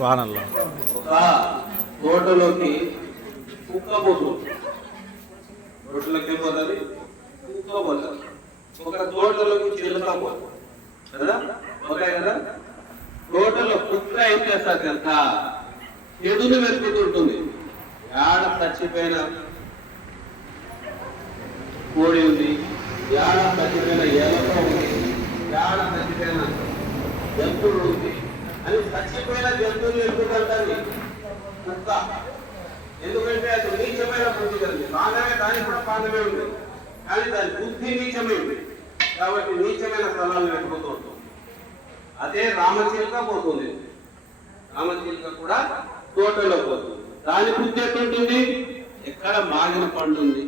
వానల్లో ఒక తోటలోకి కుక్క పోతుంది. రోడ్లకి పోతుంది, కుక్క పోతుంది. ఒక తోటలోకి చిలుక పోతుంది కదా, ఓకే కదా. తోటలో కుక్క ఏం చేస్తారు తెలుసా, చెడును వెతుకుతుంటుంది. ఏడ చచ్చిపోయిన కోడి ఉంది, ఏడ చచ్చిపోయిన ఎలక ఉంది, ఏడ చచ్చిపోయిన జంతువులు ఉంది అని చచ్చిపోయిన జంతువులు వెతుకుతుంటుంది కుక్క. ఎందుకంటే అది నీచమైన బుద్ధి కలిగింది. బాగానే దానికి కూడా బాగానే ఉంది, కానీ దాని బుద్ధి నీచమే ఉంది కాబట్టి నీచమైన స్థలాలను వెతుకుతూ ఉంటుంది. అదే రామచిలుక పోతుంది. రామచిలుక కూడా తోటలో పోతుంది. దాని బుద్ధి ఎట్లుంటుంది, ఎక్కడ మాగిన పండు ఉంది,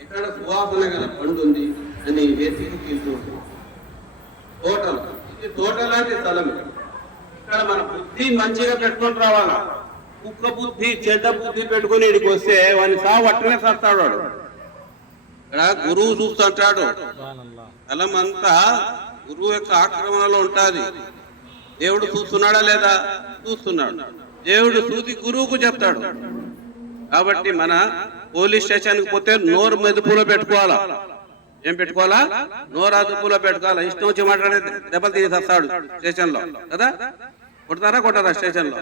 ఎక్కడ సువాసన గల పండు ఉంది అని వెతికి తీస్తూ ఉంటుంది. తోటలు, ఇది తోట లాంటి స్థలం. ఇక్కడ మన బుద్ధి మంచిగా పెట్టుకొని రావాలా. కుక్క బుద్ధి చెడ్డ బుద్ధి పెట్టుకుని ఇడికి వస్తే వాడిని సాగు అట్టనే సస్తాడు వాడు. ఇక్కడ గురువు చూస్తుంటాడు, స్థలం అంతా గురువు యొక్క ఆక్రమణలో ఉంటుంది. దేవుడు చూస్తున్నాడా లేదా, చూస్తున్నాడు. దేవుడు చూసి గురువుకు చెప్తాడు. కాబట్టి మన పోలీస్ స్టేషన్కి పోతే నోరు మెదుపులో పెట్టుకోవాలా. ఏం పెట్టుకోవాలా, నోరు అదుపులో పెట్టుకోవాలా. ఇష్టం వచ్చి మాట్లాడే దెబ్బలు తీసేస్తాడు స్టేషన్ లో కదా. కొడతారా స్టేషన్ లో.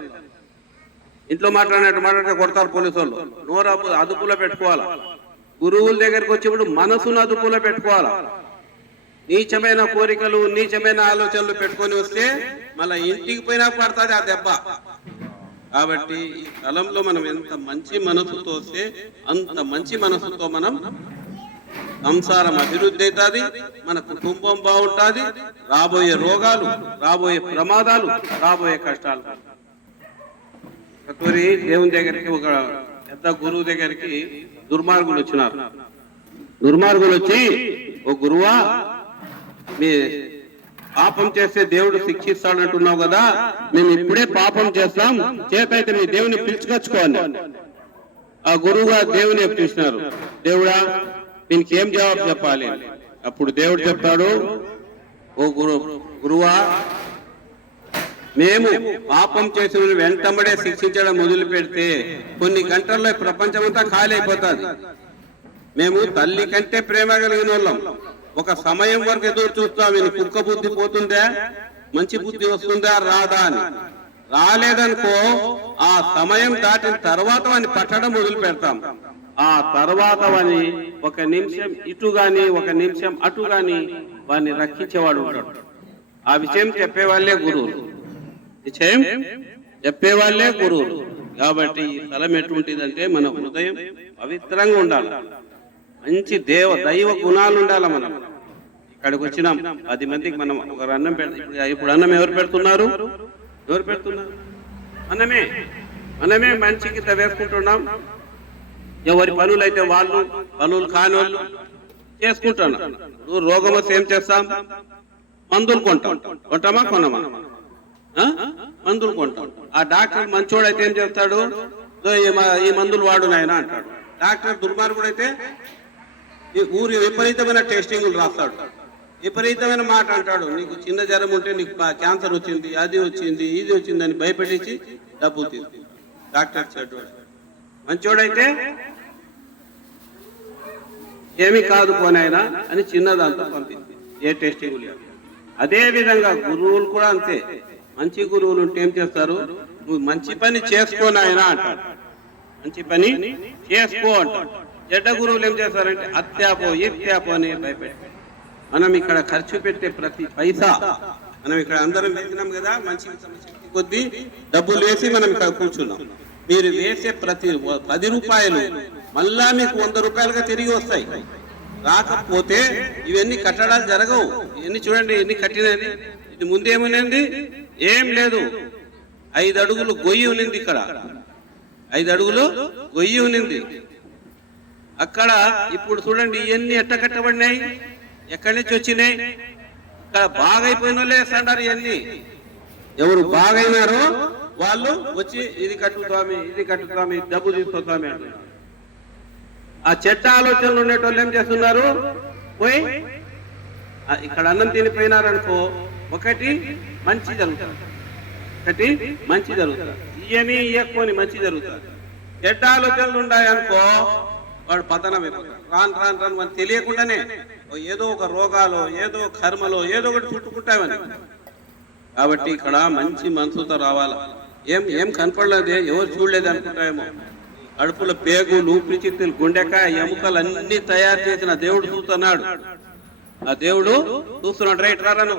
ఇంట్లో మాట్లాడితే కొడతారు పోలీసు వాళ్ళు. నోరు అదుపులో పెట్టుకోవాలా. గురువుల దగ్గరికి వచ్చేప్పుడు మనసును అదుపులో పెట్టుకోవాలా. నీచమైన కోరికలు, నీచమైన ఆలోచనలు పెట్టుకొని వస్తే మళ్ళీ ఇంటికి పోయినా పడుతుంది ఆ దెబ్బ. కాబట్టి ఈ స్థలంలో మనం ఎంత మంచి మనసుతో వస్తే అంత మంచి మనసుతో మనం సంసారం అభివృద్ధి అవుతుంది, మన కుటుంబం బాగుంటుంది. రాబోయే రోగాలు, రాబోయే ప్రమాదాలు, రాబోయే కష్టాలు. దేవుని దగ్గరికి ఒక పెద్ద గురువు దగ్గరికి దుర్మార్గులు వచ్చినారు. దుర్మార్గులు వచ్చి, ఓ గురువా, మీ పాపం చేస్తే దేవుడు శిక్షిస్తాడంటున్నావు కదా, మేము ఇప్పుడే పాపం చేస్తాం, చేతైతే మీ దేవుని పిలుచుకొచ్చుకోండి. ఆ గురువుగా దేవుని పిలిచినారు. దేవుడా, దీనికి ఏం జవాబు చెప్పాలి? అప్పుడు దేవుడు చెప్తాడు, ఓ గురువా, మేము పాపం చేసిన వెంటబడే శిక్షించడం మొదలు పెడితే కొన్ని గంటల్లో ప్రపంచమంతా ఖాళీ అయిపోతుంది. మేము తల్లి కంటే ప్రేమ కలిగిన వాళ్ళం. ఒక సమయం వరకు ఎదురు చూస్తాం, ఈయన కుక్క బుద్ధి పోతుందా, మంచి బుద్ధి వస్తుందా రాదా అని. రాలేదనుకో ఆ సమయం దాటిన తర్వాత వాడిని పట్టడం మొదలు పెడతాం. ఆ తర్వాత వాడిని ఒక నిమిషం ఇటు గాని ఒక నిమిషం అటు గాని వాడిని రక్షించేవాడు ఉంటాడు. ఆ విషయం చెప్పేవాళ్లే గురువులు. విషయం చెప్పేవాళ్లే గురువులు. కాబట్టి ఈ స్థలం ఎటువంటిదంటే మన హృదయం పవిత్రంగా ఉండాలి. మంచి దైవ గుణాలు ఉండాలి. మనం ఇక్కడికి వచ్చినాం 10 మందికి మనం ఒక అన్నం పెడతాం. ఇప్పుడు అన్నం ఎవరు పెడుతున్నారు? మనమే మంచికి వేసుకుంటున్నాం. ఎవరి పనులు అయితే వాళ్ళు, పనులు కాని వాళ్ళు చేసుకుంటున్నాం. రోగం వస్తే ఏం చేస్తాం? మందులు కొంటామా కొనమా? మందులు కొంటాం. ఆ డాక్టర్ మంచోడైతే ఏం చేస్తాడు? ఈ మందులు వాడు నాయన అంటాడు. డాక్టర్ దుర్మార్గుడు అయితే ఊరి విపరీతమైన టెస్టింగ్లు రాస్తాడు, విపరీతమైన మాట అంటాడు. నీకు చిన్న జ్వరం ఉంటే నీకు క్యాన్సర్ వచ్చింది, అది వచ్చింది, ఇది వచ్చింది అని భయపెట్టించి డబ్బులు తీసుకుంది. డాక్టర్ చెడ్డోడు. మంచోడైతే ఏమి కాదు పోనైనా అని చిన్నదంతా పంపింది, ఏ టెస్టింగ్ లేదు. అదే విధంగా గురువులు కూడా అంతే. మంచి గురువులు ఉంటే ఏం చేస్తారు? నువ్వు మంచి పని చేసుకోనాయనా అంటాడు, మంచి పని చేసుకో అంటాడు. చెడ్డ గురువులు ఏం చేస్తారంటే అత్యాపో ఇత్యాపో అని భయపెట్టి. మనం ఇక్కడ ఖర్చు పెట్టే ప్రతి పైసా, మనం ఇక్కడ అందరం వేసినాం కదా, మంచి శక్తి కొద్దీ డబ్బులు వేసి మనం ఇక్కడ కూర్చున్నాం. మీరు వేసే ప్రతి 10 రూపాయలు మళ్ళా మీకు 100 రూపాయలుగా తిరిగి వస్తాయి. రాకపోతే ఇవన్నీ కట్టడాలు జరగవు. ఇవన్నీ చూడండి, ఎన్ని కట్టినది. ఇది ముందేమనేది ఏం లేదు. 5 అడుగులు గొయ్యి ఉన్నింది. ఇక్కడ 5 అడుగులు గొయ్యి ఉన్నింది. అక్కడ ఇప్పుడు చూడండి ఇవన్నీ ఎట్ట కట్టబడినాయి, ఎక్కడి నుంచి వచ్చినాయి. ఇక్కడ బాగైపోయిన వాళ్ళే వేస్తాడారు. ఇవన్నీ ఎవరు బాగైనారో వాళ్ళు వచ్చి ఇది కట్టుతామి డబ్బు తీసుకొస్తామి అంటున్నారు. ఆ చెడ్డ ఆలోచనలు ఉండేటోళ్ళు ఏం చేస్తున్నారు? పోయి ఇక్కడ అన్నం తినిపోయినారనుకో, ఒకటి మంచి జరుగుతుంది, ఒకటి మంచి జరుగుతుంది, ఇయని ఇయ్యకపోని మంచి జరుగుతుంది. చెడ్డ ఆలోచనలు ఉన్నాయనుకో వాడు పతనం అయిపోతాడు. రాను రాను రాను మనకు తెలియకుండానే ఏదో ఒక రోగాలు, ఏదో కర్మలో ఏదో ఒకటి చుట్టుకుంటామని. కాబట్టి ఇక్కడ మంచి మనసుతో రావాలా. ఏం కనపడలేదే, ఎవరు చూడలేదు అనుకుంటామేమో. అడుపుల పేగులు, ఊపిరితిత్తులు, గుండెకాయ, ఎముకలు అన్ని తయారు చేసిన దేవుడు చూస్తున్నాడు. ఆ దేవుడు చూస్తున్నాడు. రైట్ రాను